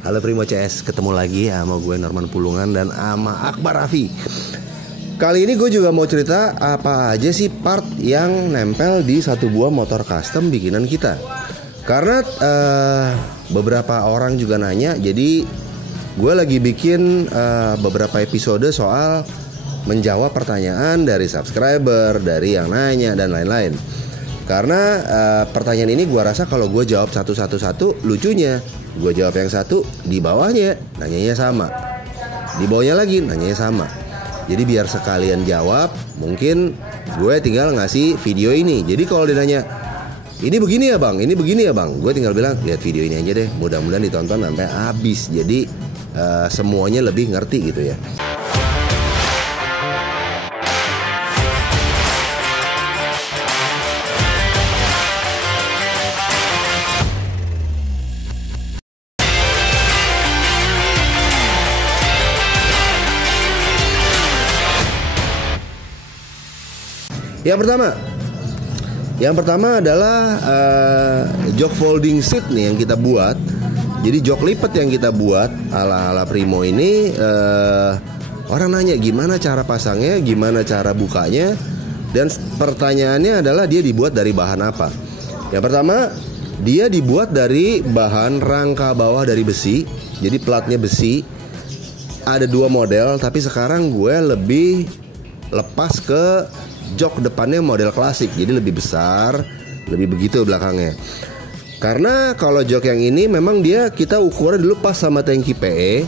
Halo Primo CS, ketemu lagi sama gue Norman Pulungan dan sama Akbar Raffi. Kali ini gue juga mau cerita apa aja sih part yang nempel di satu buah motor custom bikinan kita. Karena beberapa orang juga nanya, jadi gue lagi bikin beberapa episode soal menjawab pertanyaan dari subscriber, dari yang nanya dan lain-lain. Karena pertanyaan ini gue rasa kalau gue jawab satu-satu, lucunya gue jawab yang satu, di bawahnya nanyanya sama, di bawahnya lagi nanyanya sama. Jadi biar sekalian jawab, mungkin gue tinggal ngasih video ini. Jadi kalau dia nanya, ini begini ya bang, ini begini ya bang, gue tinggal bilang, lihat video ini aja deh, mudah-mudahan ditonton sampai habis. Jadi semuanya lebih ngerti gitu ya. Yang pertama adalah jok folding seat nih yang kita buat. Jadi jok lipat yang kita buat ala Primo ini, orang nanya gimana cara pasangnya, gimana cara bukanya, dan pertanyaannya adalah dia dibuat dari bahan apa. Yang pertama, dia dibuat dari bahan rangka bawah dari besi. Jadi platnya besi. Ada dua model, tapi sekarang gue lebih lepas ke jok depannya model klasik, jadi lebih besar, lebih begitu belakangnya. Karena kalau jok yang ini memang kita ukuran dulu pas sama tangki PE,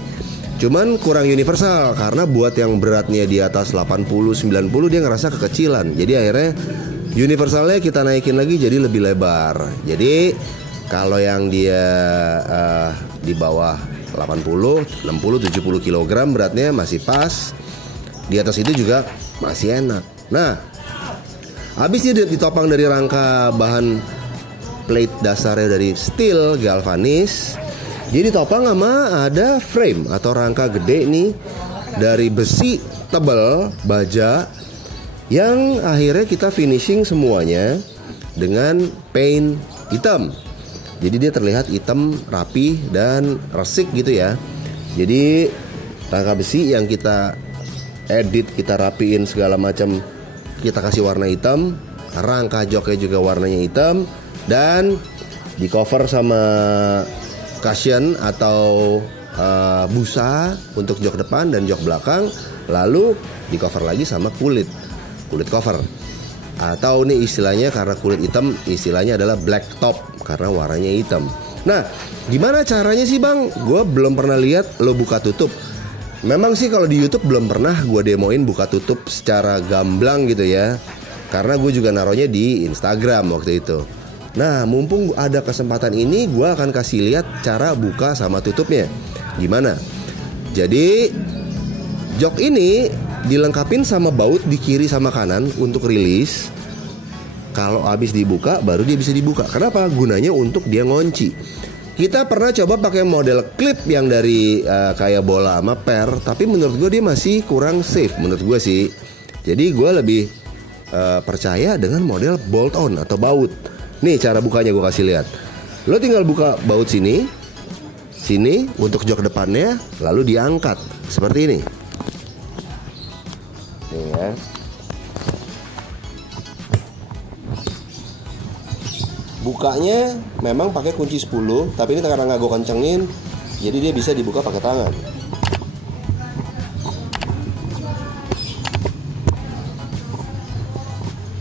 cuman kurang universal. Karena buat yang beratnya di atas 80-90 dia ngerasa kekecilan. Jadi akhirnya universalnya kita naikin lagi jadi lebih lebar. Jadi kalau yang dia di bawah 80, 60, 70 kg beratnya masih pas. Di atas itu juga masih enak. Nah, habis dia ditopang dari rangka bahan plate dasarnya dari steel galvanis. Jadi ditopang sama ada frame atau rangka gede nih dari besi tebal baja, yang akhirnya kita finishing semuanya dengan paint hitam. Jadi dia terlihat hitam, rapi dan resik gitu ya. Jadi rangka besi yang kita edit, kita rapiin segala macam, kita kasih warna hitam, rangka joknya juga warnanya hitam, dan di cover sama cushion atau busa untuk jok depan dan jok belakang, lalu di cover lagi sama kulit cover, atau ini istilahnya karena kulit hitam, istilahnya adalah black top karena warnanya hitam. Nah, gimana caranya sih bang? Gue belum pernah lihat lo buka tutup. Memang sih kalau di YouTube belum pernah gue demoin buka tutup secara gamblang gitu ya. Karena gue juga naruhnya di Instagram waktu itu. Nah, mumpung ada kesempatan ini, gue akan kasih lihat cara buka sama tutupnya gimana. Jadi jok ini dilengkapin sama baut di kiri sama kanan untuk rilis. Kalau habis dibuka baru dia bisa dibuka. Kenapa? Gunanya untuk dia ngunci. Kita pernah coba pakai model clip yang dari kayak bola sama per, tapi menurut gue dia masih kurang safe menurut gue sih. Jadi gue lebih percaya dengan model bolt on atau baut. Nih cara bukanya gue kasih lihat. Lo tinggal buka baut sini untuk jok depannya, lalu diangkat seperti ini. Nih ya. Bukanya memang pakai kunci 10, tapi ini karena nggak gue kencengin, jadi dia bisa dibuka pakai tangan.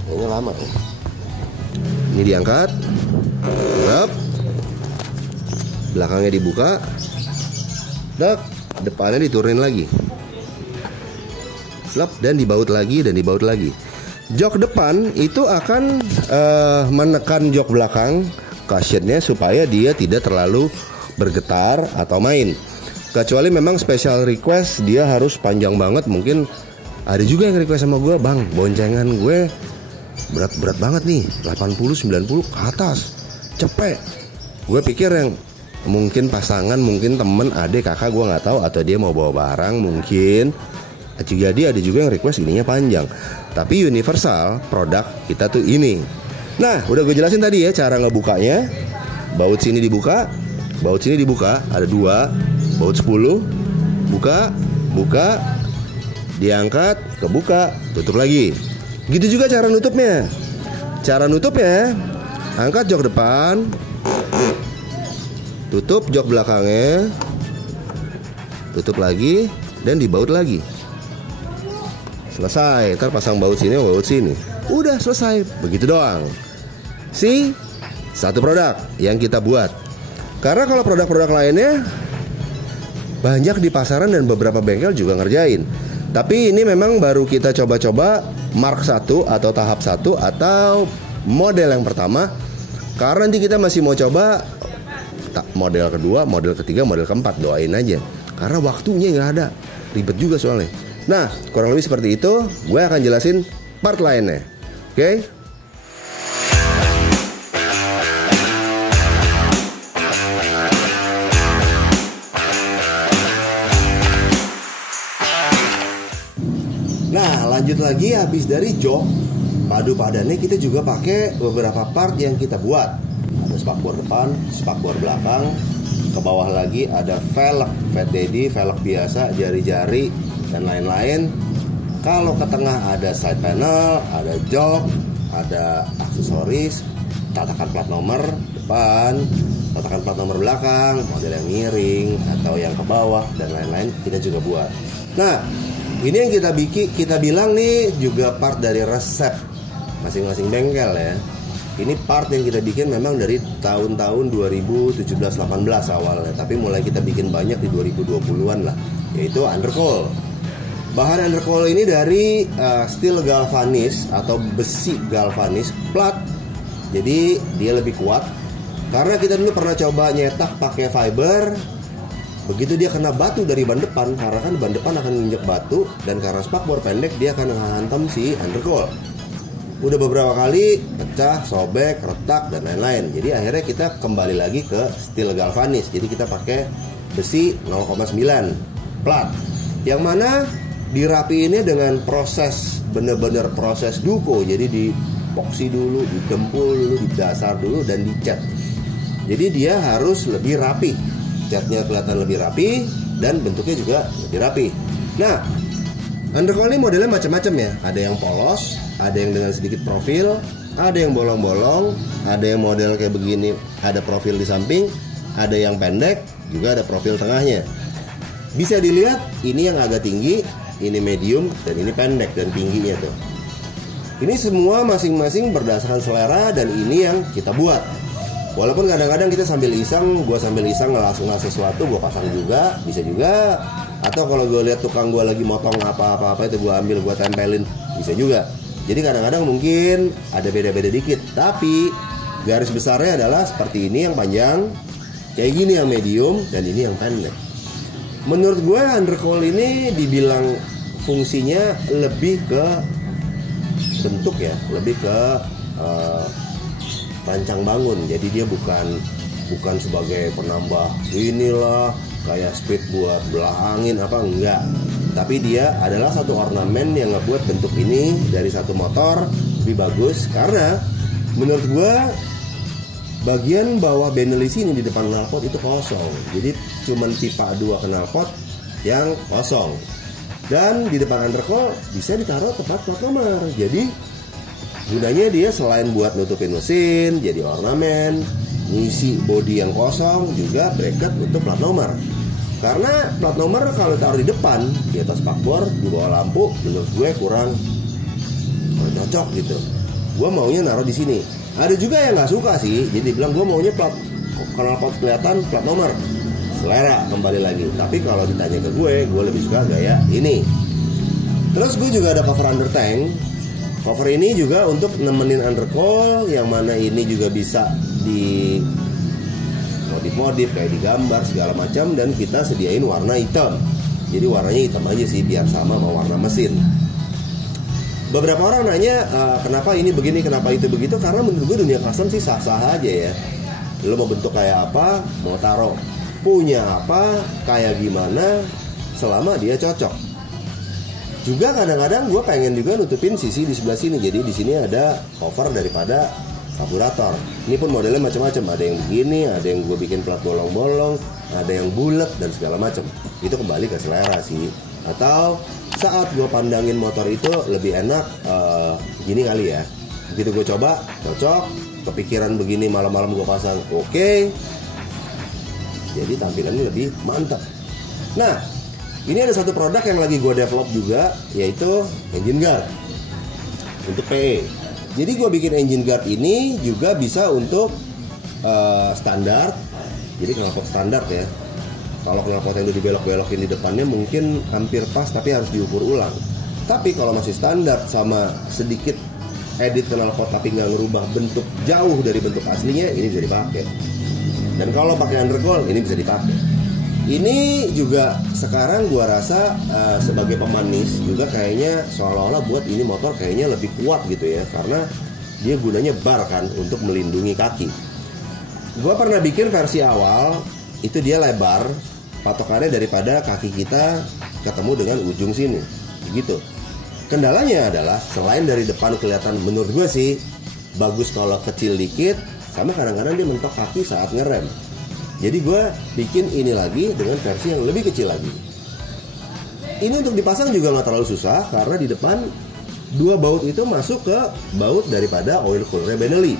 Kayaknya lama ya. Ini diangkat, belakangnya dibuka, depannya diturunin lagi, dan dibaut lagi. Jok depan itu akan menekan jok belakang cushionnya supaya dia tidak terlalu bergetar atau main. Kecuali memang special request dia harus panjang banget. Mungkin ada juga yang request sama gue, bang boncengan gue berat banget nih, 80-90 ke atas, cepet. Gue pikir yang mungkin pasangan, mungkin temen, adik, kakak, gue nggak tahu, atau dia mau bawa barang mungkin. Jadi ada juga yang request ininya panjang. Tapi universal produk kita tuh ini. Nah, udah gue jelasin tadi ya cara ngebukanya. Baut sini dibuka, baut sini dibuka, ada 2, baut 10, buka, diangkat, kebuka, tutup lagi. Gitu juga cara nutupnya. Cara nutupnya, angkat jok depan, tutup jok belakangnya, tutup lagi, dan dibaut lagi. Selesai. Ntar pasang baut sini, baut sini. Udah selesai. Begitu doang. Satu produk yang kita buat. Karena kalau produk-produk lainnya banyak di pasaran dan beberapa bengkel juga ngerjain. Tapi ini memang baru kita coba-coba Mark 1 atau tahap 1 atau model yang pertama. Karena nanti kita masih mau coba model kedua, model ketiga, model keempat. Doain aja. Karena waktunya nggak ada. Ribet juga soalnya. Nah, kurang lebih seperti itu. Gue akan jelasin part lainnya. Oke? Nah, lanjut lagi habis dari jok padu padannya kita juga pakai beberapa part yang kita buat. Ada spakbor depan, spakbor belakang, ke bawah lagi ada velg Fat Daddy, velg biasa, jari-jari dan lain-lain. Kalau ke tengah ada side panel, ada jok, ada aksesoris, tatakan plat nomor depan, tatakan plat nomor belakang, model yang miring atau yang ke bawah dan lain-lain kita juga buat. Nah, ini yang kita bilang nih juga part dari resep masing-masing bengkel ya. Ini part yang kita bikin memang dari tahun-tahun 2017-18 awalnya, tapi mulai kita bikin banyak di 2020-an lah, yaitu undercoil. Bahan undercoil ini dari steel galvanis atau besi galvanis plat. Jadi dia lebih kuat. Karena kita dulu pernah coba nyetak pakai fiber. Begitu dia kena batu dari ban depan, karena kan ban depan akan menginjak batu, dan karena spakbor pendek dia akan menghantam si undercoil. Udah beberapa kali pecah, sobek, retak dan lain-lain. Jadi akhirnya kita kembali lagi ke steel galvanis. Jadi kita pakai besi 0,9 plat. Yang mana dirapiinnya dengan proses bener-bener proses duko. Jadi dipoksi dulu, didempul dulu, didasar dulu dan dicat. Jadi dia harus lebih rapi. Catnya kelihatan lebih rapi dan bentuknya juga lebih rapi. Nah, undercoil ini modelnya macam-macam ya. Ada yang polos, ada yang dengan sedikit profil, ada yang bolong-bolong, ada yang model kayak begini, ada profil di samping, ada yang pendek, juga ada profil tengahnya. Bisa dilihat ini yang agak tinggi, ini medium, dan ini pendek dan tingginya tuh. Ini semua masing-masing berdasarkan selera dan ini yang kita buat. Walaupun kadang-kadang kita sambil iseng, gue sambil iseng langsung sesuatu, gue pasang juga, bisa juga. Atau kalau gue lihat tukang gue lagi motong apa-apa itu gue ambil, gue tempelin, bisa juga. Jadi kadang-kadang mungkin ada beda-beda dikit, tapi garis besarnya adalah seperti ini yang panjang, kayak gini yang medium, dan ini yang pendek. Menurut gue undercoil ini dibilang fungsinya lebih ke bentuk ya, lebih ke rancang bangun. Jadi dia bukan sebagai penambah inilah kayak speed buat belah angin apa, enggak. Tapi dia adalah satu ornamen yang ngebuat bentuk ini dari satu motor lebih bagus. Karena menurut gua bagian bawah Benelli sini di depan knalpot itu kosong. Jadi cuman pipa 2 knalpot yang kosong. Dan di depan undercoil bisa ditaruh tempat plat nomor. Jadi gunanya dia selain buat nutupin mesin, jadi ornamen, ngisi bodi yang kosong, juga bracket untuk plat nomor. Karena plat nomor kalau taruh di depan, di atas spakbor, di bawah lampu, menurut gue kurang cocok gitu. Gue maunya naruh di sini. Ada juga yang nggak suka sih, jadi bilang gue maunya plat knalpot kelihatan plat nomor. Selera kembali lagi. Tapi kalau ditanya ke gue lebih suka gaya ini. Terus gue juga ada cover under tank. Cover ini juga untuk nemenin undercoil, yang mana ini juga bisa di modif-modif kayak digambar segala macam, dan kita sediain warna hitam. Jadi warnanya hitam aja sih biar sama sama warna mesin. Beberapa orang nanya kenapa ini begini, kenapa itu begitu. Karena menurut gue dunia custom sih sah-sah aja ya. Lo mau bentuk kayak apa, mau taruh punya apa, kayak gimana, selama dia cocok. Juga kadang-kadang gue pengen juga nutupin sisi di sebelah sini. Jadi di sini ada cover daripada karburator. Ini pun modelnya macam-macam, ada yang begini, ada yang gue bikin plat bolong-bolong, ada yang bulat dan segala macam. Itu kembali ke selera sih. Atau saat gue pandangin motor itu lebih enak gini kali ya. Begitu gue coba, cocok, kepikiran begini malam-malam gue pasang, oke. Jadi tampilannya lebih mantap. Nah, ini ada satu produk yang lagi gue develop juga, yaitu engine guard untuk PE. Jadi gue bikin engine guard ini juga bisa untuk standar. Jadi knalpot standar ya. Kalau knalpot yang udah dibelok-belokin di depannya mungkin hampir pas, tapi harus diukur ulang. Tapi kalau masih standar sama sedikit edit knalpot tapi nggak ngerubah bentuk jauh dari bentuk aslinya, ini bisa dipakai. Dan kalau pakai undercoil ini bisa dipakai. Ini juga sekarang gua rasa sebagai pemanis juga kayaknya seolah-olah buat ini motor kayaknya lebih kuat gitu ya, karena dia gunanya bar kan untuk melindungi kaki. Gua pernah bikin versi awal itu dia lebar patokannya daripada kaki kita ketemu dengan ujung sini gitu. Kendalanya adalah selain dari depan kelihatan, menurut gue sih bagus kalau kecil dikit, sama kadang-kadang dia mentok kaki saat ngerem. Jadi gue bikin ini lagi dengan versi yang lebih kecil lagi. Ini untuk dipasang juga nggak terlalu susah, karena di depan dua baut itu masuk ke baut daripada oil cooler Benelli.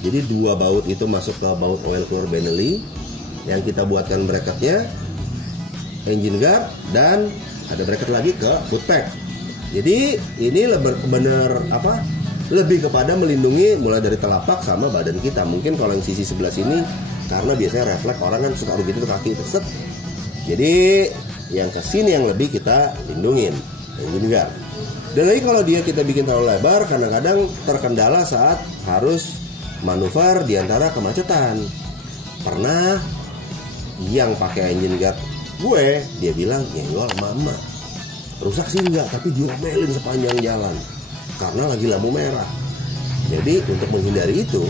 Jadi dua baut itu masuk ke baut oil cooler Benelli yang kita buatkan bracketnya, engine guard, dan ada bracket lagi ke foot pack. Jadi ini benar lebih kepada melindungi mulai dari telapak sama badan kita. Mungkin kalau yang sisi sebelah sini karena biasanya refleks orang kan suka begitu tuh kaki terset. Jadi yang ke sini yang lebih kita lindungin, engine guard. Dan lagi kalau dia kita bikin terlalu lebar, kadang-kadang terkendala saat harus manuver di antara kemacetan. Pernah yang pakai engine guard gue, dia bilang nyenggol mama. Rusak sih enggak, tapi diomelin sepanjang jalan karena lagi lampu merah. Jadi untuk menghindari itu,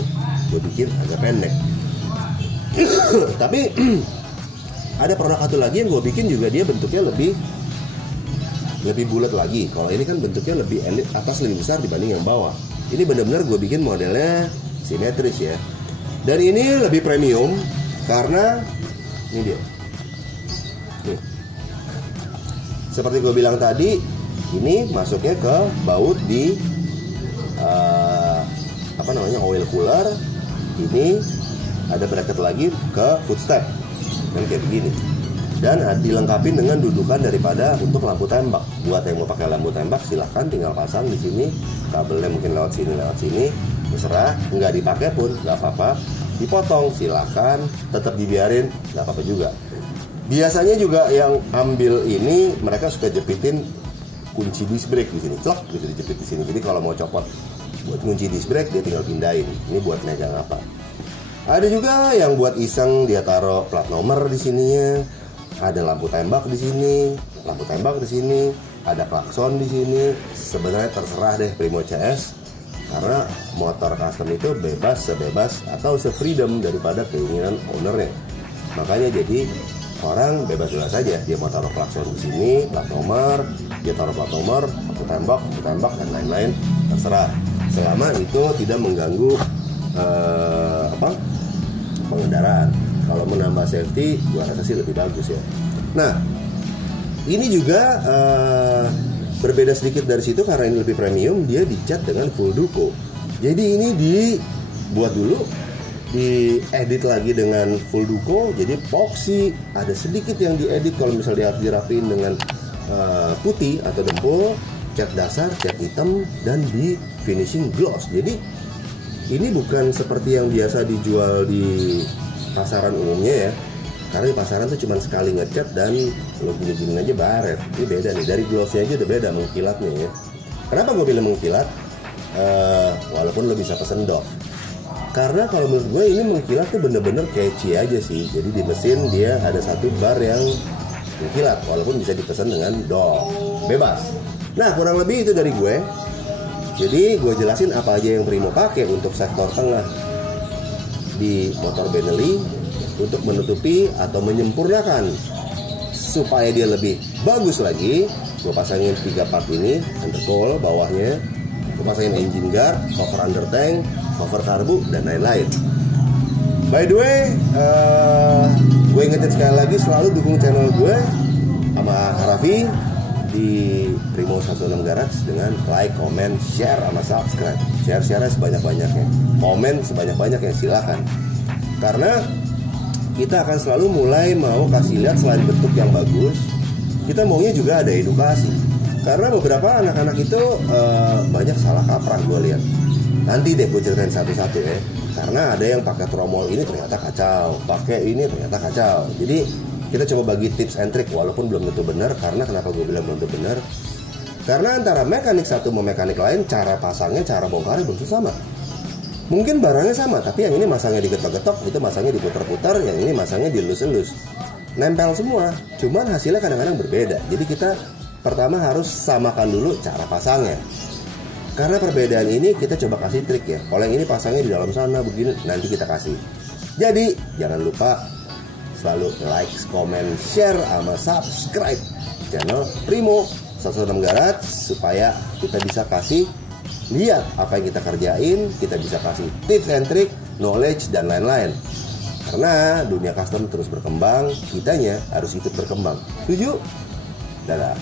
gue bikin agak pendek. Tapi ada produk satu lagi yang gue bikin juga, dia bentuknya lebih bulat lagi. Kalau ini kan bentuknya lebih elit, atas lebih besar dibanding yang bawah. Ini benar-benar gue bikin modelnya simetris ya. Dan ini lebih premium karena ini dia. Nih. Seperti gue bilang tadi, ini masuknya ke baut di oil cooler. Ini ada bracket lagi ke footstep kan kayak begini, dan dilengkapi dengan dudukan daripada untuk lampu tembak. Buat yang mau pakai lampu tembak silahkan tinggal pasang di sini, kabelnya mungkin lewat sini terserah. Nggak dipakai pun nggak apa-apa, dipotong silahkan, tetap dibiarin nggak apa-apa juga. Biasanya juga yang ambil ini mereka suka jepitin kunci disc brake di sini, celak gitu dijepit di sini. Jadi kalau mau copot buat kunci disc brake dia tinggal pindahin. Ini buat megang apa. Ada juga yang buat iseng dia taruh plat nomor di sininya. Ada lampu tembak di sini, lampu tembak di sini, ada klakson di sini. Sebenarnya terserah deh Primo CS, karena motor custom itu sebebas atau se-freedom daripada keinginan ownernya. Makanya jadi orang bebas-bebas saja, dia mau taruh klakson di sini, plat nomor, dia taruh plat nomor, lampu tembak dan lain-lain, terserah. Selama itu tidak mengganggu pengendaraan. Kalau menambah safety, gua rasa sih lebih bagus ya. Nah, ini juga berbeda sedikit dari situ karena ini lebih premium, dia dicat dengan full duco. Jadi ini dibuat dulu, diedit lagi dengan full duco, jadi epoxy. Ada sedikit yang diedit kalau misalnya dirapiin dengan putih atau dempul, cat dasar, cat hitam, dan di finishing gloss. Jadi ini bukan seperti yang biasa dijual di pasaran umumnya ya, karena di pasaran tuh cuma sekali ngecat dan lo gini-gini aja baret. Ini beda nih, dari glossnya aja udah beda mengkilatnya ya. Kenapa gue bilang mengkilat? Walaupun lo bisa pesen Dove, karena kalau menurut gue ini mengkilat tuh bener-bener catchy aja sih. Jadi di mesin dia ada satu bar yang mengkilat, walaupun bisa dipesan dengan Dove, bebas. Nah kurang lebih itu dari gue. Jadi gue jelasin apa aja yang Primo pakai untuk sektor tengah di motor Benelli untuk menutupi atau menyempurnakan supaya dia lebih bagus lagi. Gue pasangin 3 part ini, undercoil bawahnya, gue pasangin engine guard, cover under tank, cover karbu, dan lain-lain. By the way, gue ingetin sekali lagi, selalu dukung channel gue sama Raffi di Primo 16 Garage dengan like, comment, share, sama subscribe. Share-nya sebanyak-banyaknya, komen sebanyak-banyaknya, silakan. Karena kita akan selalu mulai mau kasih lihat, selain bentuk yang bagus, kita maunya juga ada edukasi. Karena beberapa anak-anak itu banyak salah kaprah gue lihat. Nanti deh gue ceritain satu-satu ya. Karena ada yang pakai tromol ini ternyata kacau, pakai ini ternyata kacau. Jadi kita coba bagi tips and trick, walaupun belum tentu benar. Karena kenapa gue bilang belum tentu benar? Karena antara mekanik satu sama mekanik lain, cara pasangnya, cara bongkarnya belum sama. Mungkin barangnya sama, tapi yang ini masangnya digetok-getok, itu masangnya diputar-putar, yang ini masangnya dilus-elus. Nempel semua, cuman hasilnya kadang-kadang berbeda. Jadi kita pertama harus samakan dulu cara pasangnya. Karena perbedaan ini kita coba kasih trik ya. Kalau yang ini pasangnya di dalam sana begini, nanti kita kasih. Jadi jangan lupa selalu like, comment, share, sama subscribe channel Primo 16 Garage, supaya kita bisa kasih lihat apa yang kita kerjain, kita bisa kasih tips and trick, knowledge, dan lain-lain. Karena dunia custom terus berkembang, kitanya harus ikut berkembang. Setuju? Dadah.